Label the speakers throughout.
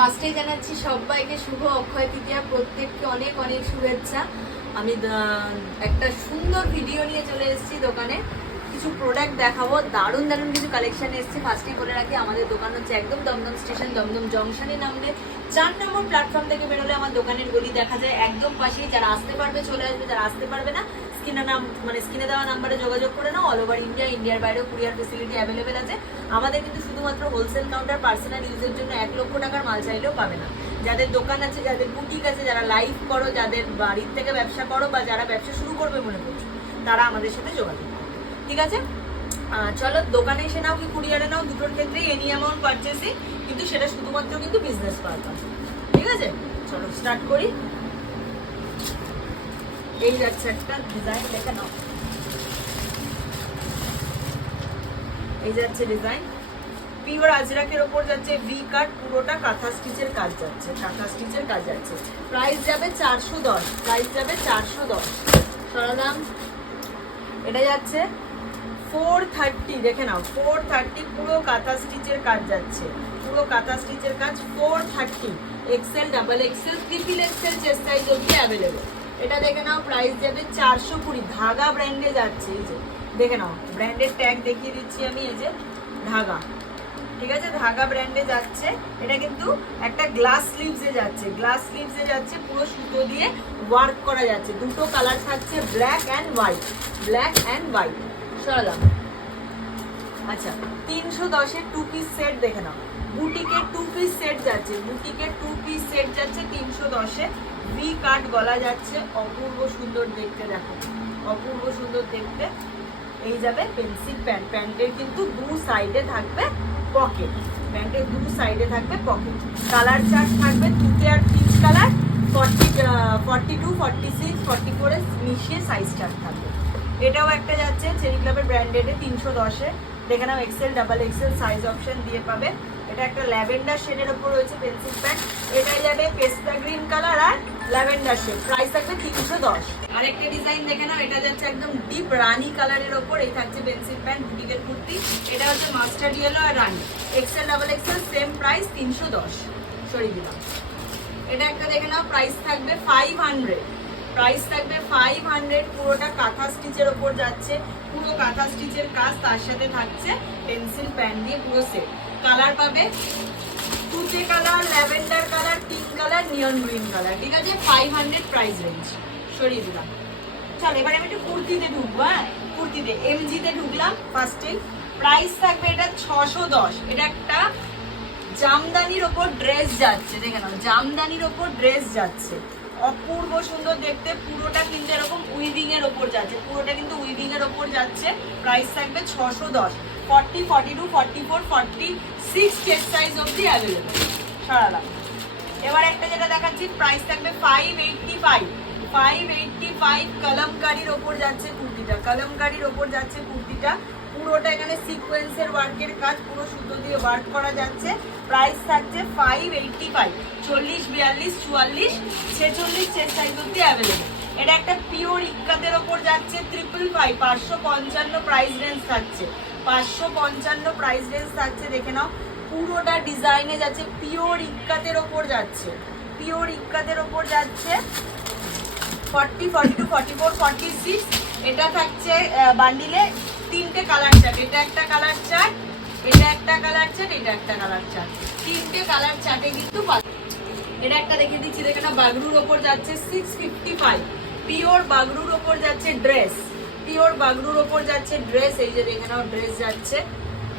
Speaker 1: ফার্স্টেই জানাচ্ছি সবাইকে শুভ অক্ষয় তৃতীয়া। প্রত্যেককে অনেক অনেক শুভেচ্ছা। আমি একটা সুন্দর ভিডিও নিয়ে চলে এসেছি দোকানে। কিছু প্রোডাক্ট দেখাবো। দারুণ দারুণ কিছু কালেকশন এসেছে। ফার্স্টেই বলে রাখি, আমাদের দোকান হচ্ছে একদম দমদম স্টেশন দমদম জংশনে নামলে চার নম্বর প্ল্যাটফর্ম থেকে বেরোলে আমার দোকানের গলি দেখা যায়। একদম পাশেই যারা আসতে পারবে, চলে আসবে, যারা আসতে পারবে না স্ক্রিনে নাম মানে স্ক্রিনে দেওয়া নাম্বারে যোগাযোগ করে নাও। অল ওভার ইন্ডিয়া ইন্ডিয়ার বাইরেও কুরিয়ার ফেসিলিটি অ্যাভেলেবেল আছে। আমাদের কিন্তু শুধুমাত্র হোলসেল কাউন্টার পার্সোনাল ইউজের জন্য এক লক্ষ টাকার মাল চাইলেও পাবে না। যাদের দোকান আছে, যাদের বুটিক আছে, যারা লাইভ করো, যাদের বাড়ির থেকে ব্যবসা করো বা যারা ব্যবসা শুরু করবে মনে করছ, তারা আমাদের সাথে যোগাযোগ করো। ঠিক আছে? চলো, দোকানে এসে নাও কি কুরিয়ারে নাও, দুটোর ক্ষেত্রেই এনি অ্যামাউন্ট পারচেসই কিন্তু সেটা শুধুমাত্র কিন্তু বিজনেস পারপাস ঠিক আছে? চলো স্টার্ট করি। এই যাচ্ছে একটা ডিজাইন দেখে নাও। এই যাচ্ছে ডিজাইন পিওর আজরাকের ওপর যাচ্ছে ভি কাট পুরোটা কাঁথা স্টিচের কাজ যাচ্ছে, কাঁথা স্টিচের কাজ যাচ্ছে। প্রাইস যাবে চারশো দশ প্রাইস যাবে চারশো দশ। সরলাম এটা যাচ্ছে ফোর থার্টি দেখে নাও ফোর থার্টি পুরো কাঁথা স্টিচের কাজ যাচ্ছে। পুরো কাঁথা স্টিচের কাজ four thirty XL double XL triple XL chest size অবধি অ্যাভেলেবল এটা দেখে নাও প্রাইস যাবে চারশো কুড়ি। ধাগা ব্র্যান্ডে যাচ্ছে, এই যে। দেখে নাও ব্র্যান্ডের ট্যাগ দেখিয়ে দিচ্ছি আমি, এই যে ধাগা ঠিক আছে? ধাগা ব্র্যান্ডে যাচ্ছে। এটা কিন্তু একটা গ্লাস স্লিভসে যাচ্ছে। গ্লাস স্লিভসে যাচ্ছে, পুরো সুতো দিয়ে ওয়ার্ক করা যাচ্ছে। দুটো কালার থাকছে black and white black and white সরালাম। আচ্ছা তিনশো দশের টু পিস সেট দেখে নাও। বুটিকের টু পিস সেট যাচ্ছে। বুটিকের টু পিস সেট যাচ্ছে, তিনশো দশে। ভি কাট গলা যাচ্ছে। অপূর্ব সুন্দর দেখতে দেখো। অপূর্ব সুন্দর দেখতে। এই যাবে পেন্সিল প্যান্ট প্যান্টের কিন্তু দু সাইডে থাকবে পকেট প্যান্টের দু সাইডে থাকবে পকেট কালার চার্ট থাকবে তুতে আর peach colour forty forty two forty six forty ফোরে মিশিয়ে সাইজ চার্ট থাকবে। এটাও একটা যাচ্ছে। চেরি ক্লাবের ব্র্যান্ডেডে তিনশো দশে। দেখে নাও XL double XL size option দিয়ে পাবে। এটা একটা ল্যাভেন্ডার শেডের ওপর রয়েছে পেন্সিল প্যান্ট এটাই যাবে পেস্তা গ্রিন কালার আর ল্যাভেন্ডার শেড। প্রাইস থাকবে তিনশো দশ। আরেকটা ডিজাইন দেখে নাও, এটা যাচ্ছে একদম ডিপ রানি কালারের ওপর। এই থাকছে পেন্সিল প্যান্ট বুটিকের কুর্তি এটা হচ্ছে মাস্টার্ড ইয়েলো আর রানি। XL double XL same price তিনশো দশ। সরিয়ে দিলাম। এটা একটা দেখে নাও প্রাইস থাকবে ফাইভ হান্ড্রেড প্রাইস থাকবে ফাইভ হান্ড্রেড পুরোটা কাঁথা স্টিচের ওপর যাচ্ছে। পুরো কাঁথা স্টিচের কাজ তার সাথে থাকছে পেন্সিল প্যান দিয়ে পুরো সেট কালার পাবে। তুতে colour, lavender colour pink colour, neon green colour. ঠিক আছে ফাইভ হান্ড্রেড প্রাইস রেঞ্জ সরিয়ে দিলাম। চল, এবার আমি একটু কুর্তিতে ঢুকবো হ্যাঁ? কুর্তিতে এমজিতে ঢুকলাম ফার্স্টে প্রাইস থাকবে এটা ছশো দশ। এটা একটা জামদানির ওপর ড্রেস যাচ্ছে, দেখে নাও, জামদানির ওপর ড্রেস যাচ্ছে। অপূর্ব সুন্দর দেখতে, পুরোটা কিন্তু এরকম উইভিং এর ওপর যাচ্ছে। পুরোটা কিন্তু উইভিং এর ওপর যাচ্ছে। প্রাইস থাকবে ছশো দশ। Forty forty two forty four forty six chest size অবধি অ্যাভেলেবেল সরালাম। এবার একটা যেটা দেখাচ্ছি প্রাইস থাকবে five eighty five five eighty five কলমকারির ওপর যাচ্ছে কুর্তিটা। কলমকারির ওপর যাচ্ছে কুর্তিটা। পুরোটা এখানে সিকোয়েন্সের ওয়ার্কের কাজ, পুরো সুতো দিয়ে ওয়ার্ক করা যাচ্ছে। প্রাইস থাকছে ফাইভ এইটটি ফাইভ চল্লিশ, বিয়াল্লিশ, চুয়াল্লিশ, ছেচল্লিশ চেস্ট সাইজ অব্দি অ্যাভেলেবেল এটা একটা পিওর ইক্কাতের ওপর যাচ্ছে ট্রিপল ফাইভ পাঁচশো পঞ্চান্ন প্রাইস রেঞ্জ থাকছে। পাঁচশো পঞ্চান্ন প্রাইস রেঞ্জ থাকছে, দেখে নাও। পুরোটা ডিজাইনে যাচ্ছে পিওর ইক্কাতের ওপর যাচ্ছে। পিওর ইক্কাতের ওপর যাচ্ছে। Forty forty two forty four forty six এটা থাকছে বান্ডিলে তিনটে কালার চার্ট এটা একটা কালার চার্ট এটা একটা কালার চার্ট এটা একটা কালার চার্ট তিনটে কালার চার্টে কিন্তু এটা একটা দেখে দিচ্ছি, দেখে না বাগরুর ওপর যাচ্ছে সিক্স ফিফটি ফাইভ পিওর বাগরুর ওপর যাচ্ছে ড্রেস পিওর বাগরুর ওপর যাচ্ছে ড্রেস এই যে দেখে নাও ড্রেস যাচ্ছে।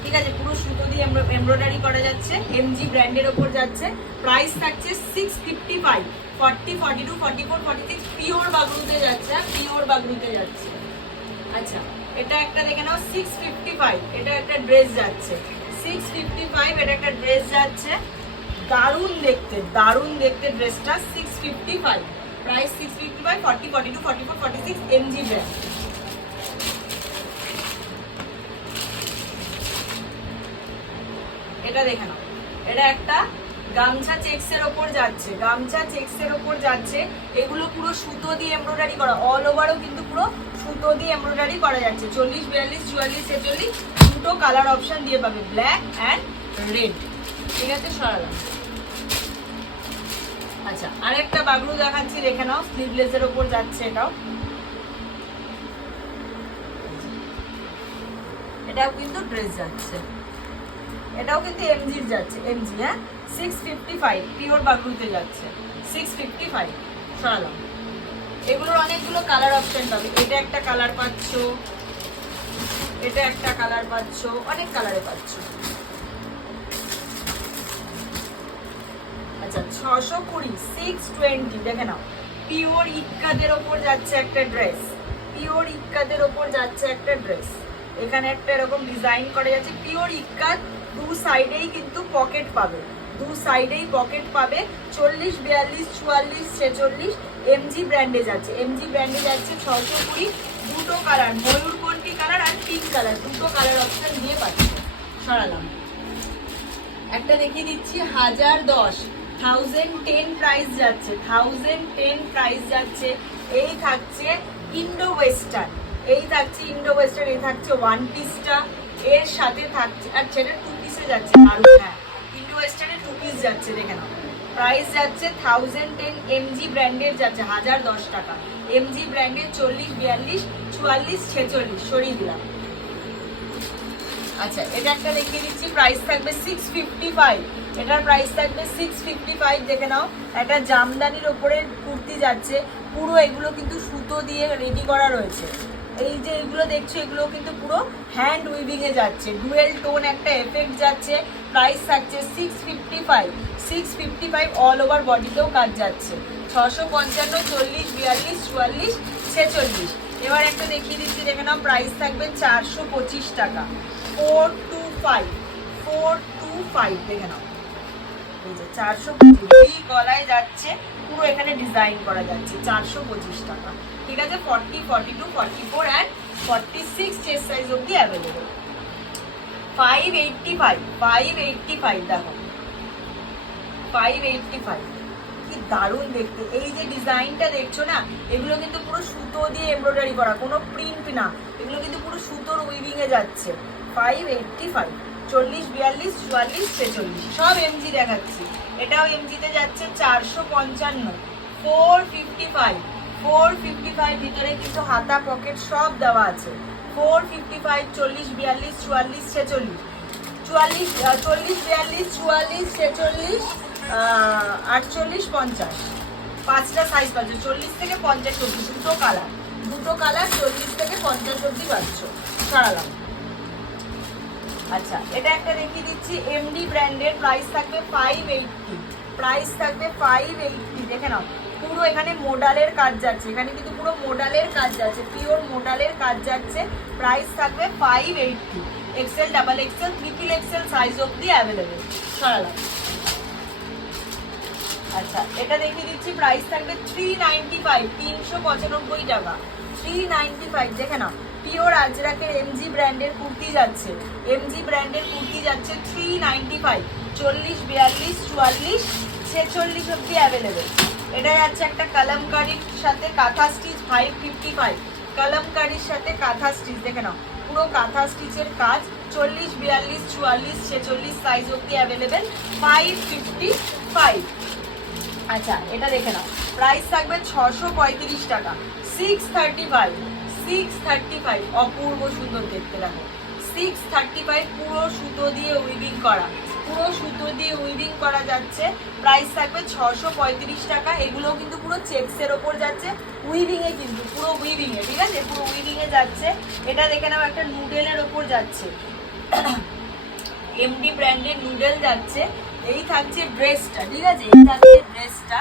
Speaker 1: ঠিক আছে, পুরো সুতো দিয়ে এমব্রয়ডারি করা যাচ্ছে এমজি ব্র্যান্ডের ওপর যাচ্ছে। প্রাইস থাকছে six fifty five forty forty two forty four forty six pure বাগরুতে যাচ্ছে পিওর বাগরুতে যাচ্ছে। আচ্ছা এটা একটা দেখে নাও সিক্স ফিফটি ফাইভ এটা একটা ড্রেস যাচ্ছে। সিক্স ফিফটি ফাইভ এটা একটা ড্রেস যাচ্ছে। দারুণ দেখতে দারুণ দেখতে ড্রেসটা six fifty five price six fifty five forty forty two forty four forty six MG brand এটা দেখে নাও। এটা একটা গামছা চেক্সের ওপর যাচ্ছে। গামছা চেক্সের ওপর যাচ্ছে। এগুলো পুরো সুতো দিয়ে এমব্রয়ডারি করা। অল ওভারও কিন্তু পুরো সুতো দিয়ে এমব্রয়ডারি করা যাচ্ছে। চল্লিশ, বিয়াল্লিশ, চুয়াল্লিশ, ছেচল্লিশ, দুটো কালার অপশন দিয়ে পাবে। ব্ল্যাক অ্যান্ড রেড ঠিক আছে, সরালাম। আচ্ছা আরেকটা বাগলু দেখাচ্ছি। দেখে নাও স্লিভলেসের ওপর যাচ্ছে এটাও। এটাও কিন্তু ড্রেস যাচ্ছে। এটাও কিন্তু এমজির যাচ্ছে এমজি হ্যাঁ? সিক্স ফিফটি ফাইভ পিওর বাগলুতে যাচ্ছে সিক্স ফিফটি ফাইভ সরালাম। এগুলোর অনেকগুলো কালার অপশন পাবে। এটা একটা কালার পাচ্ছ, এটা একটা কালার পাচ্ছ, অনেক কালারে পাচ্ছ। আচ্ছা ছশো কুড়ি সিক্স টোয়েন্টি দেখে নাও। পিওর ইক্কাদের ওপর যাচ্ছে একটা ড্রেস পিওর ইক্কাদের ওপর যাচ্ছে একটা ড্রেস এখানে একটা এরকম ডিজাইন করা যাচ্ছে পিওর ইক্কাত দু সাইডেই কিন্তু পকেট পাবে। দু সাইডেই পকেট পাবে চল্লিশ, বিয়াল্লিশ, চুয়াল্লিশ, ছেচল্লিশ এমজি ব্র্যান্ডে যাচ্ছে এমজি ব্র্যান্ডে যাচ্ছে ছশো কুড়ি। দুটো কালার ময়ূরকণ্ঠী কালার আর পিঙ্ক কালার দুটো কালার অপশন দিয়ে পাচ্ছে সরালাম। একটা দেখিয়ে দিচ্ছি, হাজার দশ। থাউজেন্ড টেন প্রাইস যাচ্ছে। থাউজেন্ড টেন প্রাইস যাচ্ছে। এই থাকছে ইন্ডো ওয়েস্টার্ন এই থাকছে ইন্ডো ওয়েস্টার্ন এই থাকছে ওয়ান পিসটা এর সাথে থাকছে, আর সেটা টু পিসে যাচ্ছে আরও হ্যাঁ। ইন্ডো ওয়েস্টার্নে টু পিস যাচ্ছে, দেখে নাও। প্রাইস যাচ্ছে থাউজেন্ড টেন এমজি ব্র্যান্ডের যাচ্ছে, হাজার দশ টাকা। এমজি ব্র্যান্ডের চল্লিশ, বিয়াল্লিশ, চুয়াল্লিশ, ছেচল্লিশ, সরিয়ে দিলাম। আচ্ছা এটা একটা দেখিয়ে দিচ্ছি প্রাইস থাকবে সিক্স ফিফটি ফাইভ এটার প্রাইস থাকবে সিক্স ফিফটি ফাইভ দেখে নাও। একটা জামদানির ওপরে কুর্তি যাচ্ছে, পুরো এগুলো কিন্তু সুতো দিয়ে রেডি করা রয়েছে। এই যে এগুলো দেখছ, এগুলো কিন্তু পুরো হ্যান্ড উইভিং এ যাচ্ছে। ডুয়েল টোন একটা এফেক্ট যাচ্ছে প্রাইস থাকছে six fifty five six fifty five all over বডিতেও কাজ যাচ্ছে। ছশো পঞ্চান্ন, চল্লিশ, বিয়াল্লিশ, চুয়াল্লিশ, ছেচল্লিশ। এবার একটা দেখিয়ে দিচ্ছি, দেখে নাও প্রাইস থাকবে চারশো পঁচিশ টাকা। Four two five four two five দেখে নাও। ফাইভ এইটটি ফাইভ কি দারুণ দেখতে। এই যে ডিজাইনটা দেখছ না, এগুলো কিন্তু পুরো সুতো দিয়ে এমব্রয়ডারি করা, কোনো প্রিন্ট না। এগুলো কিন্তু পুরো সুতোর উইভিং এ যাচ্ছে। ফাইভ এইটটি ফাইভ চল্লিশ, বিয়াল্লিশ, চুয়াল্লিশ, ছেচল্লিশ। সব এমজি দেখাচ্ছি। এটাও এমজিতে যাচ্ছে চারশো পঞ্চান্ন। Four fifty five four fifty five ভিতরে কিন্তু হাতা পকেট সব দেওয়া আছে। ফোর ফিফটি ফাইভ চল্লিশ, বিয়াল্লিশ, চুয়াল্লিশ, ছেচল্লিশ। চুয়াল্লিশ চল্লিশ, বিয়াল্লিশ, চুয়াল্লিশ, ছেচল্লিশ আটচল্লিশ, পঞ্চাশ। পাঁচটা সাইজ পাচ্ছ। চল্লিশ থেকে পঞ্চাশ অব্দি দুটো কালার দুটো কালার চল্লিশ থেকে পঞ্চাশ অব্দি পাচ্ছ। সরালাম। আচ্ছা এটা একটা দেখিয়ে দিচ্ছি। এমডি ব্র্যান্ডের প্রাইস থাকবে ফাইভ এইটটি প্রাইস থাকবে ফাইভ এইটটি দেখে নাও, পুরো এখানে মোডালের কাজ যাচ্ছে। এখানে কিন্তু পুরো মোডালের কাজ যাচ্ছে পিওর মোডালের কাজ যাচ্ছে। প্রাইস থাকবে five eighty XL double XL triple XL size অব্দি অ্যাভেলেবেল সরালাম। আচ্ছা এটা দেখিয়ে দিচ্ছি প্রাইস থাকবে থ্রি নাইনটি ফাইভ তিনশো পঁচানব্বই টাকা। থ্রি নাইনটি ফাইভ দেখে নাও। পিওর আজরাকের এমজি ব্র্যান্ডের কুর্তি যাচ্ছে। এমজি ব্র্যান্ডের কুর্তি যাচ্ছে থ্রি নাইনটি ফাইভ চল্লিশ, বিয়াল্লিশ, চুয়াল্লিশ, ছেচল্লিশ অব্দি অ্যাভেলেবেল এটা যাচ্ছে একটা কালামকারির সাথে kantha stitch five fifty five কালামকারির সাথে কাঁথা স্টিচ দেখে নাও। পুরো কাঁথা স্টিচের কাজ, চল্লিশ, বিয়াল্লিশ, চুয়াল্লিশ, ছেচল্লিশ সাইজ অব্দি অ্যাভেলেবেল ফাইভ ফিফটি ফাইভ আচ্ছা এটা দেখে নাও। প্রাইস থাকবে ছশো পঁয়ত্রিশ টাকা six thirty five six thirty five অপূর্ব সুন্দর দেখতে দেখো সিক্স থার্টি ফাইভ পুরো সুতো দিয়ে উইভিং করা। পুরো সুতো দিয়ে উইভিং করা যাচ্ছে। প্রাইস থাকবে ছশো পঁয়ত্রিশ টাকা। এগুলো কিন্তু পুরো চেক্সের ওপর যাচ্ছে। উইভিং এ কিন্তু, পুরো উইভিং এ ঠিক আছে? পুরো উইভিং এ যাচ্ছে। এটা দেখে নাও, একটা নুডেলের ওপর যাচ্ছে। এমডি ব্র্যান্ডের নুডল যাচ্ছে। এই থাকছে ড্রেসটা ঠিক আছে? এই থাকছে ড্রেসটা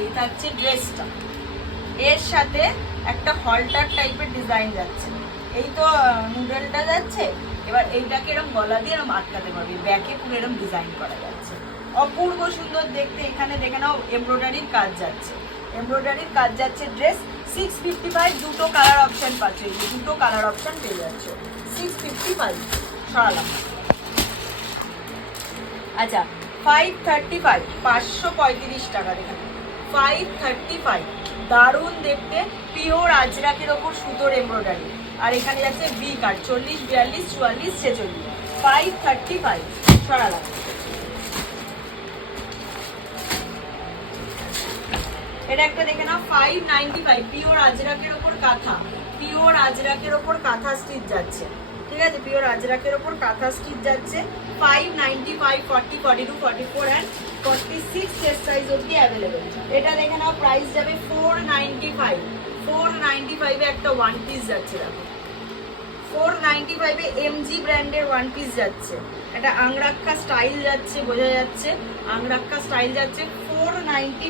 Speaker 1: এই থাকছে ড্রেসটা এর সাথে একটা হলটার টাইপের ডিজাইন যাচ্ছে। এই তো নুডলটা যাচ্ছে, এবার এইটাকে এরকম গলা দিয়ে এরকম আটকাতে পারবি ব্যাকে পুরো এরকম ডিজাইন করা যাচ্ছে। অপূর্ব সুন্দর দেখতে, এখানে দেখে নাও এমব্রয়ডারির কাজ যাচ্ছে। এমব্রয়ডারির কাজ যাচ্ছে ড্রেস সিক্স ফিফটি ফাইভ দুটো কালার অপশান পাচ্ছ দুটো কালার অপশান পেয়ে যাচ্ছে। সিক্স ফিফটি ফাইভ সরালাম। আচ্ছা ফাইভ থার্টি ফাইভ পাঁচশো পঁয়ত্রিশ টাকা দেখেন ফাইভ থার্টি ফাইভ দারুণ দেখতে পিওর আজরাকের ওপর সুতোর এমব্রয়ডারি আর এখানে যাচ্ছে ভি কার্ড চল্লিশ, বিয়াল্লিশ, চুয়াল্লিশ, ছেচল্লিশ। ফাইভ থার্টি ফাইভ সরালাম এটা একটা দেখে নাও ফাইভ নাইনটি ফাইভ পিওর আজরাকের ওপর কাঁথা পিওর আজরাকের ওপর কাঁথা স্টিচ যাচ্ছে। ঠিক আছে? পিওর আজরাকের ওপর কাঁথা স্টিচ যাচ্ছে। Five ninety five forty forty two four and six অব্দি অ্যাভেলেবেল এটা দেখে নাও প্রাইস যাবে ফোর ফাইভ ফোর ফাইভে একটা ওয়ান পিস যাচ্ছে ফোর ফাইভে ব্র্যান্ডের ওয়ান পিস যাচ্ছে। স্টাইল যাচ্ছে, বোঝা যাচ্ছে। স্টাইল যাচ্ছে ফোর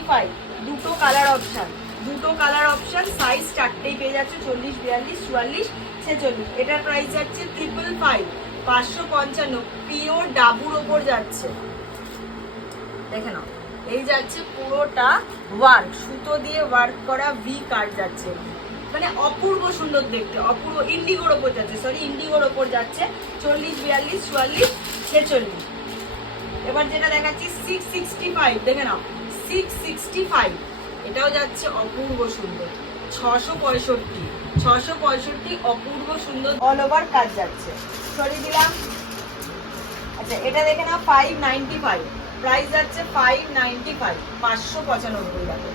Speaker 1: ফাইভ দুটো কালার অপশান দুটো কালার অপশান সাইজ চারটেই যাচ্ছে, চল্লিশ, বিয়াল্লিশ, চুয়াল্লিশ এটার প্রাইস যাচ্ছে ট্রিপল ফাইভ পাঁচশো পঞ্চান্ন পিওর ডাবুর ওপর যাচ্ছে। দেখে নাও। এই যাচ্ছে পুরোটা ওয়ার্ক সুতো দিয়ে ওয়ার্ক করা ভি কাট যাচ্ছে। মানে অপূর্ব সুন্দর দেখতে, অপূর্ব ইন্ডিগোর ওপর যাচ্ছে সরি ইন্ডিগোর ওপর যাচ্ছে। চল্লিশ, বিয়াল্লিশ, চুয়াল্লিশ, ছেচল্লিশ। এবার যেটা দেখাচ্ছি সিক্স সিক্সটি ফাইভ দেখে নাও। সিক্স সিক্সটি ফাইভ এটাও যাচ্ছে অপূর্ব সুন্দর। ছশো পঁয়ষট্টি। ছশো পঁয়ষট্টি অপূর্ব সুন্দর অল ওভার কাজ যাচ্ছে। সরিয়ে দিলাম। আচ্ছা এটা দেখে নাও ফাইভ নাইনটি ফাইভ প্রাইস যাচ্ছে ফাইভ নাইনটি ফাইভ পাঁচশো পঁচানব্বই টাকা।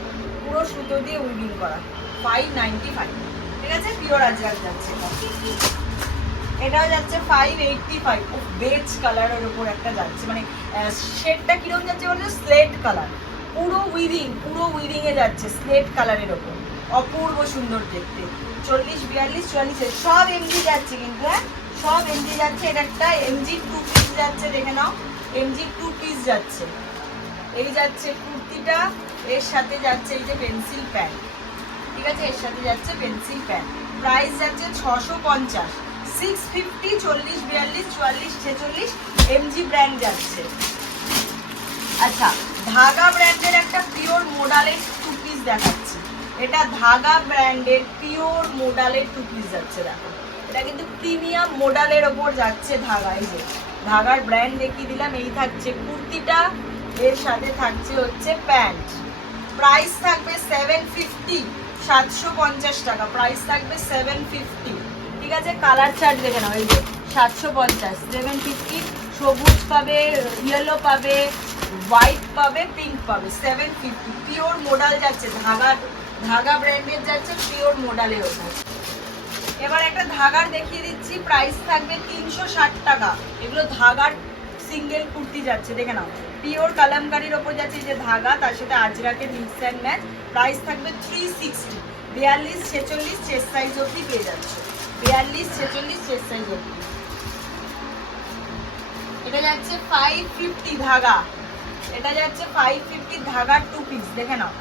Speaker 1: পুরো সুতো দিয়ে উইভিং করা। ফাইভ নাইনটি ফাইভ ঠিক আছে? পিওর আজরাক যাচ্ছে। এটাও যাচ্ছে ফাইভ এইটটি ফাইভ বেজ কালারের উপর একটা যাচ্ছে। মানে শেডটা কীরকম যাচ্ছে বলছে স্লেট কালার পুরো উইভিং পুরো উইভিং এ যাচ্ছে স্লেট কালারের ওপর অপূর্ব সুন্দর দেখতে। চল্লিশ, বিয়াল্লিশ, চুয়াল্লিশ সব এমজি যাচ্ছে কিন্তু হ্যাঁ? সব এমজি যাচ্ছে এটা একটা এমজি টু পিস যাচ্ছে, দেখে নাও। এমজি টু পিস যাচ্ছে। এই যাচ্ছে কুর্তিটা, এর সাথে যাচ্ছে এই যে পেন্সিল প্যান্ট ঠিক আছে? এর সাথে যাচ্ছে পেন্সিল প্যান্ট প্রাইস যাচ্ছে ছশো পঞ্চাশ। সিক্স ফিফটি চল্লিশ, বিয়াল্লিশ, চুয়াল্লিশ, ছেচল্লিশ এমজি ব্র্যান্ড যাচ্ছে। আচ্ছা ধাগা ব্র্যান্ডের একটা পিওর মোডালের টু পিস দেখাচ্ছি। এটা ধাগা ব্র্যান্ডের পিওর মোডালের টু পিস যাচ্ছে, দেখো। এটা কিন্তু প্রিমিয়াম মোডালের ওপর যাচ্ছে ধাগা, এই যে। ধাগার ব্র্যান্ড দেখিয়ে দিলাম, এই থাকছে কুর্তিটা, এর সাথে থাকছে হচ্ছে প্যান্ট। প্রাইস থাকবে সেভেন ফিফটি সাতশো পঞ্চাশ টাকা। প্রাইস থাকবে সেভেন ফিফটি ঠিক আছে, কালার চার্ট দেখে নাও, এই যে, সাতশো পঞ্চাশ। সেভেন ফিফটি সবুজ পাবে ইয়েলো পাবে হোয়াইট পাবে পিঙ্ক পাবে সেভেন ফিফটি পিওর মোডাল যাচ্ছে ধাগা ধাগা ব্র্যান্ডের যাচ্ছে পিওর মোডালের ওপর এবার একটা ধাগার দেখিয়ে দিচ্ছি প্রাইস থাকবে তিনশো ষাট টাকা। এগুলো ধাগার সিঙ্গেল কুর্তি যাচ্ছে, দেখে নাও। পিওর কালামকারির ওপর যাচ্ছে যে ধাগা, তার সাথে আজরাকের মিক্স অ্যান্ড ম্যাচ প্রাইস থাকবে থ্রি সিক্সটি বিয়াল্লিশ, ছেচল্লিশ চেস্ট সাইজ অবধি পেয়ে যাচ্ছে। বিয়াল্লিশ, ছেচল্লিশ চেস্ট সাইজ অবধি। এটা যাচ্ছে ফাইভ ফিফটি ধাগা। এটা যাচ্ছে ফাইভ ফিফটি ধাগার টু পিস দেখে নাও।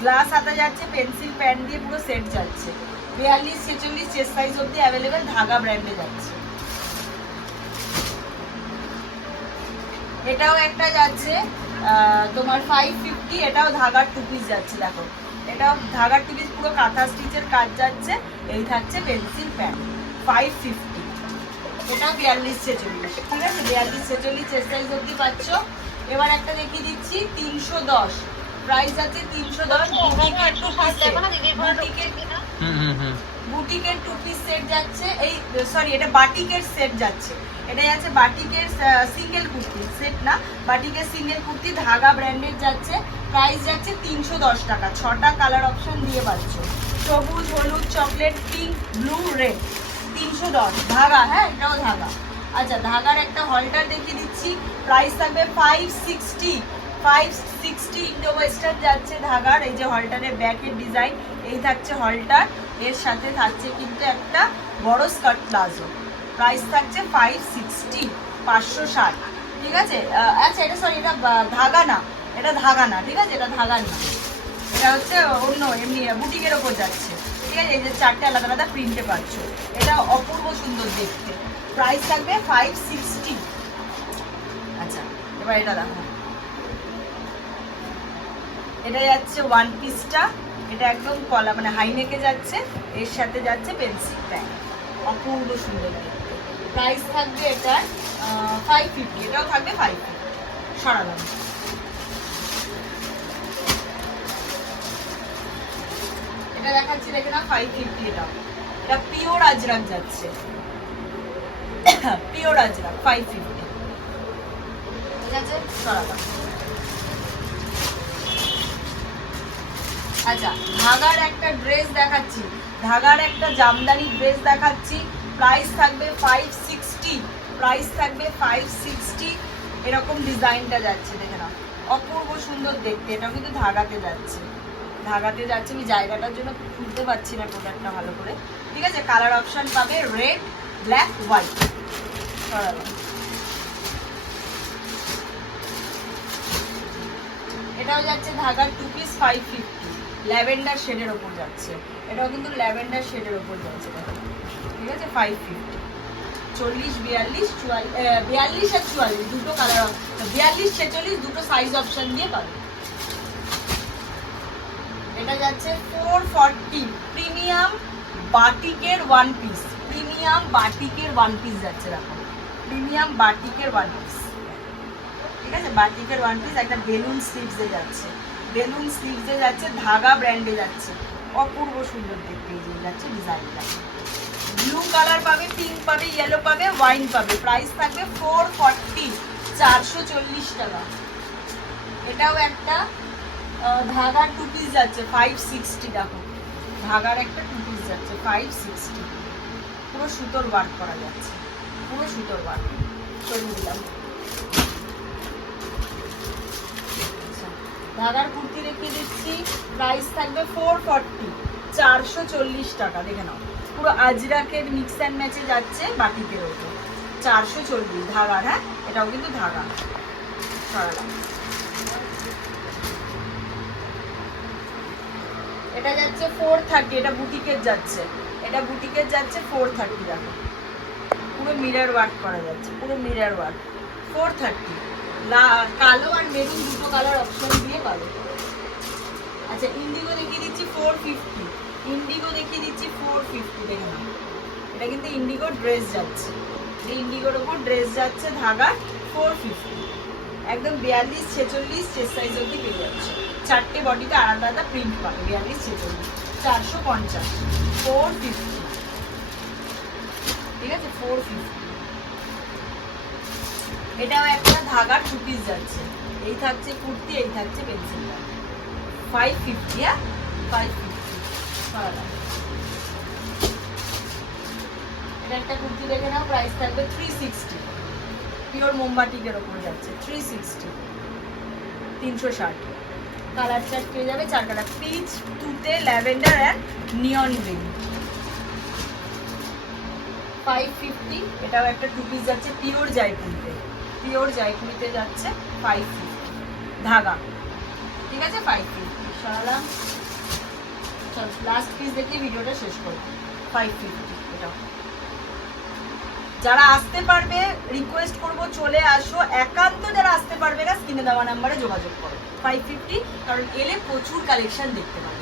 Speaker 1: গ্লাস হাতা যাচ্ছে, পেন্সিল, প্যান দিয়ে পুরো সেট যাচ্ছে। বিয়াল্লিশ, ছেচল্লিশ চেস্ট সাইজ অবধি অ্যাভেলেবেল ধাগা ব্র্যান্ডে যাচ্ছে। এটাও একটা যাচ্ছে তোমার ফাইভ ফিফটি এটাও ধাগার টু পিস যাচ্ছে, দেখো। এটাও ধাগার টু পিস পুরো কাঁথা স্টিচের কাজ যাচ্ছে, এই থাকছে পেন্সিল প্যান ফাইভ ফিফটি এটা বিয়াল্লিশ, ছেচল্লিশ, ঠিক আছে? বিয়াল্লিশ, ছেচল্লিশ চেস্ট সাইজ অবধি পাচ্ছ। এবার একটা দেখিয়ে দিচ্ছি, তিনশো দশ। প্রাইস আছে তিনশো দশ বুটিকের টু বুটিকের
Speaker 2: হুম হুম হুম।
Speaker 1: বুটিকের টু পিস সেট যাচ্ছে এই সরি এটা বাটিকের সেট যাচ্ছে। এটা যাচ্ছে বাটিকের সিঙ্গেল কুর্তি সেট না বাটিকের সিঙ্গেল কুর্তি ধাগা ব্র্যান্ডের যাচ্ছে। প্রাইস যাচ্ছে তিনশো দশ টাকা। ছটা কালার অপশন দিয়ে পাচ্ছ। সবুজ হলুদ চকলেট পিঙ্ক ব্লু রেড তিনশো দশ। ধাগা হ্যাঁ এটাও ধাগা। আচ্ছা ধাগার একটা হলটার দেখিয়ে দিচ্ছি। প্রাইস থাকবে five sixty five sixty Indo western যাচ্ছে ধাগার এই যে হলটারের ব্যাকের ডিজাইন এই থাকছে হলটার, এর সাথে থাকছে কিন্তু একটা বড় স্কার্ট প্লাজো। প্রাইস থাকছে ফাইভ সিক্সটি পাঁচশো ষাট। ঠিক আছে? আচ্ছা এটা সরি এটা ধাগা না, এটা ধাগা না, ঠিক আছে? এটা ধাগা না। এটা হচ্ছে অন্য, এমনি বুটিকের ওপর যাচ্ছে। ঠিক আছে? এই যে চারটে আলাদা আলাদা প্রিন্টে পাচ্ছ। এটা অপূর্ব সুন্দর দেখতে। প্রাইস থাকবে ফাইভ সিক্সটি আচ্ছা এবার এটা দেখো। এটা যাচ্ছে ওয়ান পিসটা এটা একদম কলা মানে হাইনেকে যাচ্ছে, এর সাথে যাচ্ছে পেন্সিল প্যান্ট অপূর্ব সুন্দর প্রাইস থাকবে এটার ফাইভ ফিফটি এটাও থাকবে ফাইভ ফিফটি সরালাম। এটা দেখাচ্ছি, দেখে না ফাইভ ফিফটি এটা এটা পিওর আজরাক যাচ্ছে। পিওর আজরাক ফাইভ ফিফটি ঠিক আছে? সরালাম। আচ্ছা ধাগার একটা ড্রেস দেখাচ্ছি। ধাগার একটা জামদানি ড্রেস দেখাচ্ছি। প্রাইস থাকবে ফাইভ সিক্সটি প্রাইস থাকবে ফাইভ সিক্সটি এরকম ডিজাইনটা যাচ্ছে, দেখে নাও। অপূর্ব সুন্দর দেখতে। এটাও কিন্তু ধাগাতে যাচ্ছে। ধাগাতে যাচ্ছে, আমি জায়গাটার জন্য খুলতে পারছি না প্রোডাক্টটা ভালো করে। ঠিক আছে কালার অপশন পাবে রেড ব্ল্যাক হোয়াইট এটাও যাচ্ছে ধাগার two piece five fifty lavender শেডের ওপর যাচ্ছে। এটাও কিন্তু ল্যাভেন্ডার শেডের ওপর যাচ্ছে। ঠিক আছে? ফাইভ ফিফটি চল্লিশ, বিয়াল্লিশ চুয়াল্লিশ বিয়াল্লিশ আর চুয়াল্লিশ, দুটো কালার বিয়াল্লিশ, ছেচল্লিশ দুটো সাইজ অপশন দিয়ে পাবে। এটা যাচ্ছে ফোর ফর্টি প্রিমিয়াম বাটিকের ওয়ান পিস প্রিমিয়াম বাটিকের ওয়ান পিস যাচ্ছে, দেখো। প্রিমিয়াম বাটিকের ওয়ান পিস ঠিক আছে? বাটিকের ওয়ান পিস একটা বেলুন স্লিভসে যাচ্ছে। বেলুন স্লিভসে যাচ্ছে, ধাগা ব্র্যান্ডে যাচ্ছে। অপূর্ব সুন্দর দেখতে এই যে যাচ্ছে ডিজাইনটা ব্লু কালার পাবে পিঙ্ক পাবে ইয়েলো পাবে ওয়াইন পাবে। প্রাইস থাকবে ফোর ফর্টি চারশো চল্লিশ টাকা। এটাও একটা ধাগার টু পিস যাচ্ছে ফাইভ সিক্সটি দেখো। ধাগার একটা টু পিস যাচ্ছে ফাইভ সিক্সটি পুরো সুতোর ওয়ার্ক করা যাচ্ছে। পুরো সুতোর ওয়ার্ক সরিয়ে দিলাম আচ্ছা, ধাগার কুর্তি রেখে দিচ্ছি। প্রাইস থাকবে ফোর ফর্টি চারশো চল্লিশ টাকা, দেখে নাও। পুরো আজরাকের মিক্স অ্যান্ড ম্যাচে যাচ্ছে বাটিকের ওপর। চারশো চল্লিশ ধাগার হ্যাঁ? এটাও কিন্তু ধাগা এটা যাচ্ছে ফোর থার্টি এটা বুটিকের যাচ্ছে। এটা বুটিকের যাচ্ছে ফোর থার্টি দেখো। পুরো মিরর ওয়ার্ক করা যাচ্ছে, পুরো মিরর ওয়ার্ক ফোর থার্টি কালো আর মেরুন দুটো কালার অপশন দিয়ে পাবে আচ্ছা ইন্ডিগো দেখিয়ে দিচ্ছি ফোর ফিফটি ইন্ডিগো দেখিয়ে দিচ্ছি ফোর ফিফটি দেখে এটা কিন্তু ইন্ডিগো ড্রেস যাচ্ছে। এই ইন্ডিগোর ওপর ড্রেস যাচ্ছে ধাগা ফোর ফিফটি একদম বিয়াল্লিশ, ছেচল্লিশ চেস্ট সাইজ অবধি পেয়ে যাচ্ছে। চারটে বডিতে আলাদা আলাদা প্রিন্ট পাবে, বিয়াল্লিশ, ছেচল্লিশ। চারশো পঞ্চাশ। ফোর ফিফটি ঠিক আছে? ফোর ফিফটি এটাও একটা ধাগার টু পিস যাচ্ছে। এই থাকছে কুর্তি, এই থাকছে পেন্সিল ফাইভ ফিফটি হ্যাঁ? ফাইভ ফিফটি এটা একটা কুর্তি দেখে নাও প্রাইস থাকবে থ্রি সিক্সটি পিওর মোমবাটিকের ওপর যাচ্ছে থ্রি সিক্সটি তিনশো ষাট। কালার চার্ট পেয়ে যাবে চার কালার পিচ তুতে, lavender and neon green five fifty এটাও একটা টু পিস যাচ্ছে পিওর জাইপুরিতে পিওর জাইপুরিতে যাচ্ছে ফাইভ ফিফটি ধাগা। ঠিক আছে? ফাইভ ফিফটি সরালাম চল লাস্ট পিস দেখে ভিডিওটা শেষ করব ফাইভ ফিফটি এটাও যারা আসতে পারবে রিকোয়েস্ট করব, চলে আসো। একান্ত যারা আসতে পারবে না, স্ক্রিনে দেওয়া নাম্বারে যোগাযোগ করো। ফাইভ ফিফটি কারণ এলে প্রচুর কালেকশন দেখতে পাবে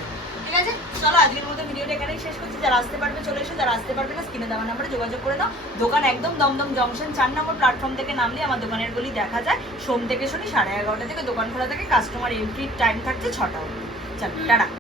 Speaker 1: ঠিক আছে? চলো আজকের মতো ভিডিওটা এখানেই শেষ করছি। যারা আসতে পারবে চলে এসো। যারা আসতে পারবে না স্ক্রিনে দেওয়া নাম্বারে যোগাযোগ করে দাও দোকান একদম দমদম জংশন চার নম্বর প্ল্যাটফর্ম থেকে নামলে আমার দোকানের গলি দেখা যায়। সোম থেকে শনি সাড়ে এগারোটা থেকে দোকান খোলা থাকে। কাস্টমার এন্ট্রির টাইম থাকছে ছটা অবধি। চলো টাটা।